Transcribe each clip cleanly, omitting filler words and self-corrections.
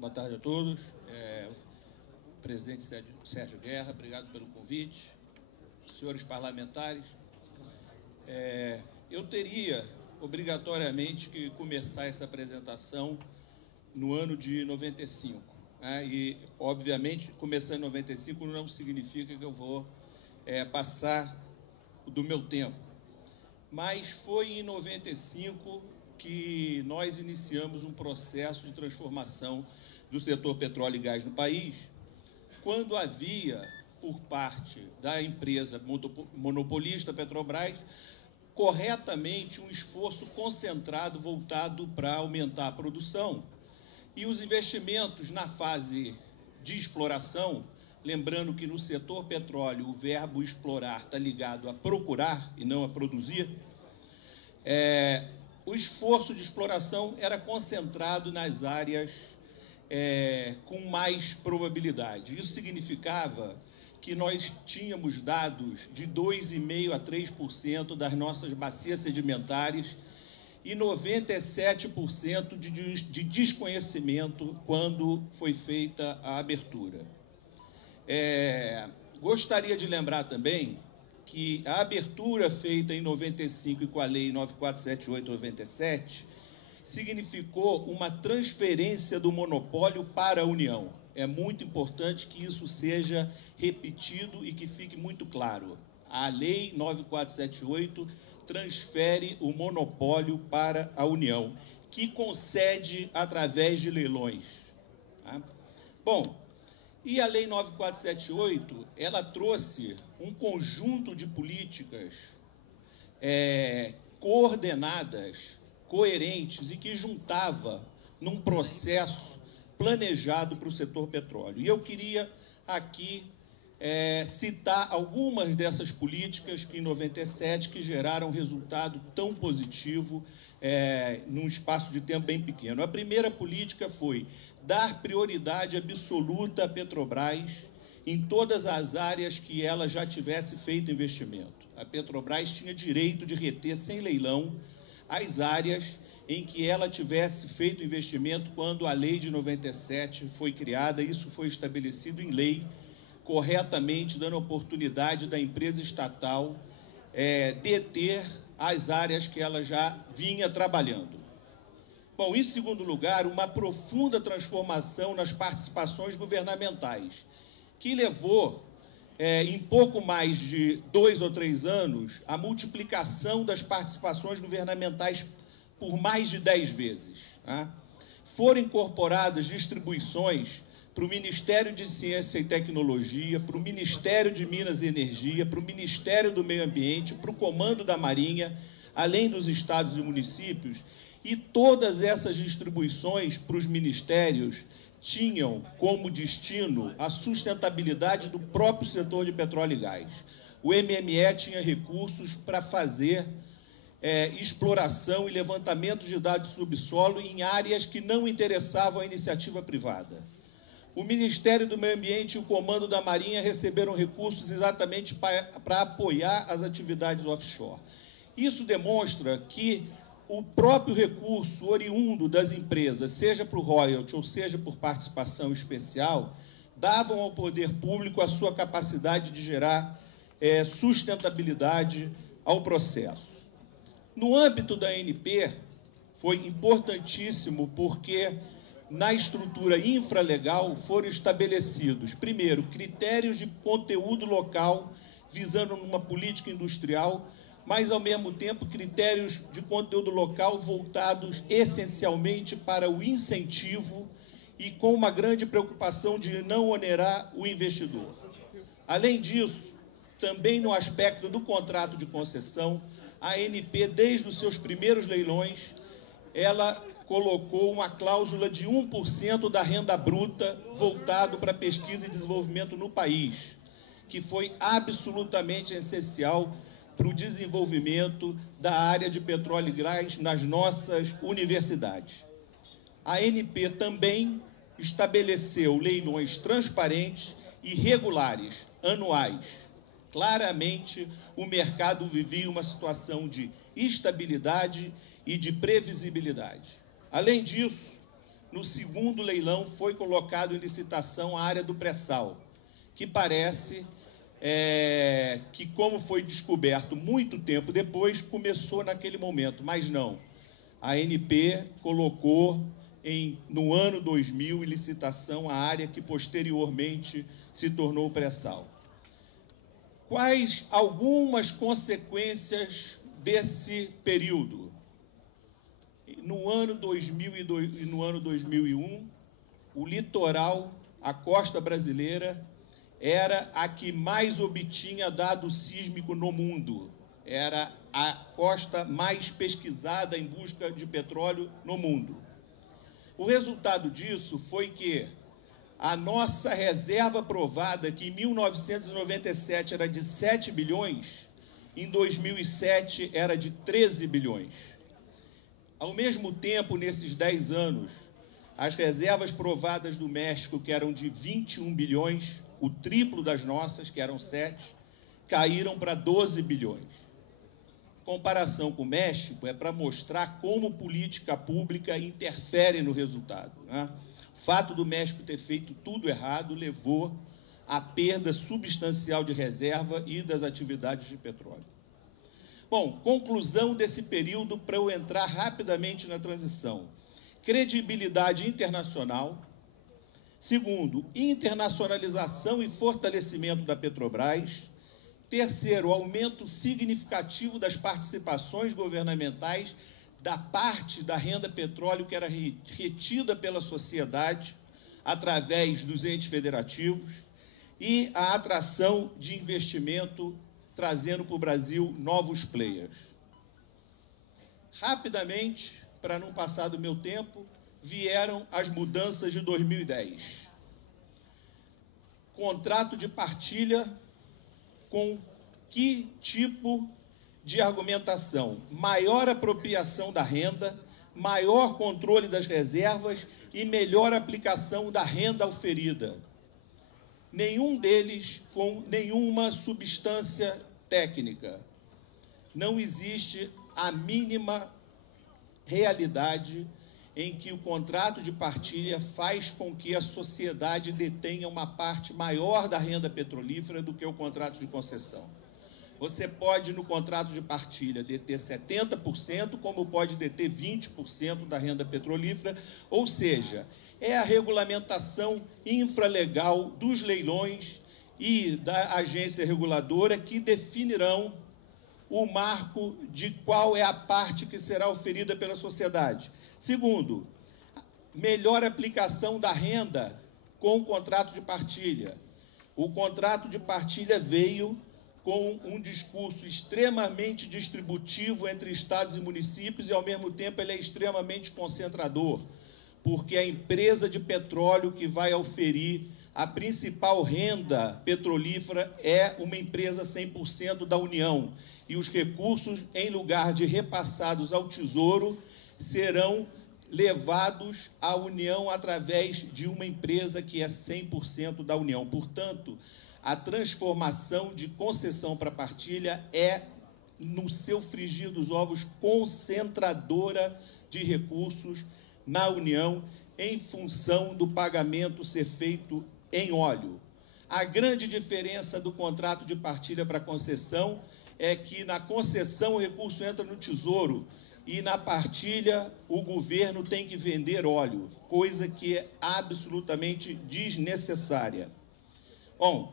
Boa tarde a todos. Presidente Sérgio Guerra, obrigado pelo convite. Senhores parlamentares, eu teria obrigatoriamente que começar essa apresentação no ano de 95. E, obviamente, começando em 95 não significa que eu vou passar do meu tempo. Mas foi em 95 que nós iniciamos um processo de transformação do setor petróleo e gás no país, quando havia, por parte da empresa monopolista Petrobras, corretamente um esforço concentrado voltado para aumentar a produção e os investimentos na fase de exploração, lembrando que no setor petróleo o verbo explorar está ligado a procurar e não a produzir, o esforço de exploração era concentrado nas áreas com mais probabilidade. Isso significava que nós tínhamos dados de 2,5% a 3% das nossas bacias sedimentares e 97% de desconhecimento quando foi feita a abertura. Gostaria de lembrar também que a abertura feita em 95 e com a Lei 9478/97 significou uma transferência do monopólio para a União. É muito importante que isso seja repetido e que fique muito claro. A Lei 9478 transfere o monopólio para a União, que concede através de leilões. Bom, e a Lei 9478, ela trouxe um conjunto de políticas coordenadas, coerentes e que juntava num processo planejado para o setor petróleo. E eu queria aqui citar algumas dessas políticas que em 97 que geraram um resultado tão positivo num espaço de tempo bem pequeno. A primeira política foi dar prioridade absoluta à Petrobras em todas as áreas que ela já tivesse feito investimento. A Petrobras tinha direito de reter sem leilão as áreas em que ela tivesse feito investimento quando a lei de 97 foi criada. Isso foi estabelecido em lei, corretamente, dando oportunidade da empresa estatal deter as áreas que ela já vinha trabalhando. Bom, em segundo lugar, uma profunda transformação nas participações governamentais, que levou, em pouco mais de 2 ou 3 anos, a multiplicação das participações governamentais por mais de 10 vezes. Foram incorporadas distribuições para o Ministério de Ciência e Tecnologia, para o Ministério de Minas e Energia, para o Ministério do Meio Ambiente, para o Comando da Marinha, além dos estados e municípios, e todas essas distribuições para os ministérios tinham como destino a sustentabilidade do próprio setor de petróleo e gás. O MME tinha recursos para fazer exploração e levantamento de dados do subsolo em áreas que não interessavam à iniciativa privada. O Ministério do Meio Ambiente e o Comando da Marinha receberam recursos exatamente para apoiar as atividades offshore. Isso demonstra que o próprio recurso oriundo das empresas, seja por royalty ou seja por participação especial, davam ao poder público a sua capacidade de gerar sustentabilidade ao processo. No âmbito da ANP, foi importantíssimo porque na estrutura infralegal foram estabelecidos, primeiro, critérios de conteúdo local, visando uma política industrial, mas, ao mesmo tempo, critérios de conteúdo local voltados essencialmente para o incentivo e com uma grande preocupação de não onerar o investidor. Além disso, também no aspecto do contrato de concessão, a ANP, desde os seus primeiros leilões, ela colocou uma cláusula de 1% da renda bruta voltado para pesquisa e desenvolvimento no país, que foi absolutamente essencial para o desenvolvimento da área de petróleo e gás nas nossas universidades. A ANP também estabeleceu leilões transparentes e regulares, anuais. Claramente, o mercado vivia uma situação de estabilidade e de previsibilidade. Além disso, no segundo leilão, foi colocado em licitação a área do pré-sal, que parece que, como foi descoberto muito tempo depois, começou naquele momento, mas não. A ANP colocou no ano 2000 em licitação a área que posteriormente se tornou pré-sal. Quais algumas consequências desse período? No ano 2002 e no ano 2001, o litoral, a costa brasileira, era a que mais obtinha dado sísmico no mundo. Era a costa mais pesquisada em busca de petróleo no mundo. O resultado disso foi que a nossa reserva provada, que em 1997 era de 7 bilhões, em 2007 era de 13 bilhões. Ao mesmo tempo, nesses 10 anos, as reservas provadas do México, que eram de 21 bilhões, o triplo das nossas, que eram 7, caíram para 12 bilhões. Comparação com o México é para mostrar como política pública interfere no resultado, né? O fato do México ter feito tudo errado levou à perda substancial de reserva e das atividades de petróleo. Bom, conclusão desse período para eu entrar rapidamente na transição. Credibilidade internacional. Segundo, internacionalização e fortalecimento da Petrobras. Terceiro, aumento significativo das participações governamentais da parte da renda petróleo que era retida pela sociedade através dos entes federativos e a atração de investimento trazendo para o Brasil novos players. Rapidamente, para não passar do meu tempo, vieram as mudanças de 2010. Contrato de partilha com que tipo de argumentação? Maior apropriação da renda, maior controle das reservas e melhor aplicação da renda oferida. Nenhum deles com nenhuma substância técnica. Não existe a mínima realidade em que o contrato de partilha faz com que a sociedade detenha uma parte maior da renda petrolífera do que o contrato de concessão. Você pode, no contrato de partilha, deter 70%, como pode deter 20% da renda petrolífera, ou seja, é a regulamentação infralegal dos leilões e da agência reguladora que definirão o marco de qual é a parte que será oferida pela sociedade. Segundo, melhor aplicação da renda com o contrato de partilha. O contrato de partilha veio com um discurso extremamente distributivo entre estados e municípios e, ao mesmo tempo, ele é extremamente concentrador, porque a empresa de petróleo que vai oferir a principal renda petrolífera é uma empresa 100% da União. E os recursos, em lugar de repassados ao Tesouro, serão levados à União através de uma empresa que é 100% da União. Portanto, a transformação de concessão para partilha é, no seu frigir dos ovos, concentradora de recursos na União em função do pagamento ser feito em óleo. A grande diferença do contrato de partilha para concessão é que na concessão o recurso entra no Tesouro e na partilha o governo tem que vender óleo, coisa que é absolutamente desnecessária. Bom,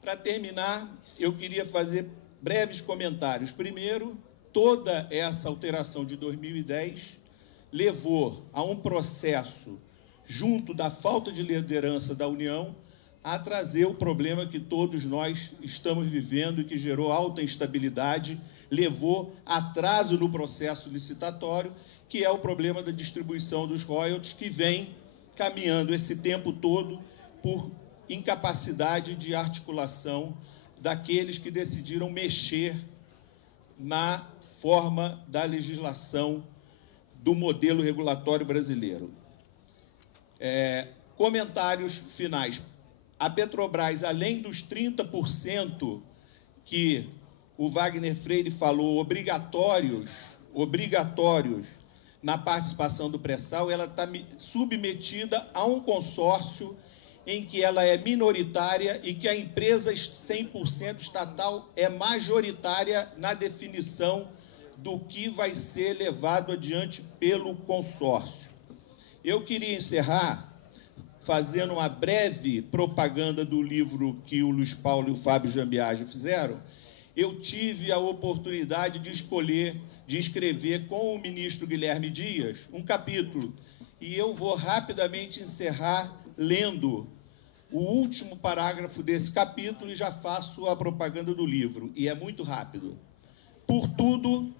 para terminar, eu queria fazer breves comentários. Primeiro, toda essa alteração de 2010 levou a um processo, junto da falta de liderança da União, a trazer o problema que todos nós estamos vivendo e que gerou alta instabilidade, levou atraso no processo licitatório, que é o problema da distribuição dos royalties, que vem caminhando esse tempo todo por incapacidade de articulação daqueles que decidiram mexer na forma da legislação do modelo regulatório brasileiro. Comentários finais. A Petrobras, além dos 30% que o Wagner Freire falou, obrigatórios na participação do pré-sal, ela está submetida a um consórcio em que ela é minoritária e que a empresa 100% estatal é majoritária na definição do que vai ser levado adiante pelo consórcio. Eu queria encerrar fazendo uma breve propaganda do livro que o Luiz Paulo e o Fábio Jambiage fizeram. Eu tive a oportunidade de escrever com o ministro Guilherme Dias um capítulo, e eu vou rapidamente encerrar lendo o último parágrafo desse capítulo e já faço a propaganda do livro, e é muito rápido. Portudo,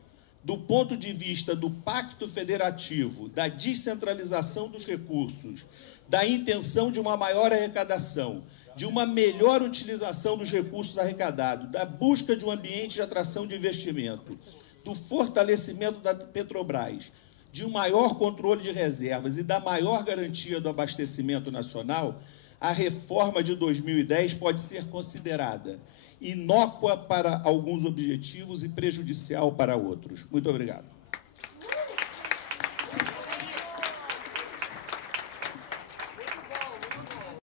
do ponto de vista do pacto federativo, da descentralização dos recursos, da intenção de uma maior arrecadação, de uma melhor utilização dos recursos arrecadados, da busca de um ambiente de atração de investimento, do fortalecimento da Petrobras, de um maior controle de reservas e da maior garantia do abastecimento nacional, a reforma de 2010 pode ser considerada inócua para alguns objetivos e prejudicial para outros. Muito obrigado.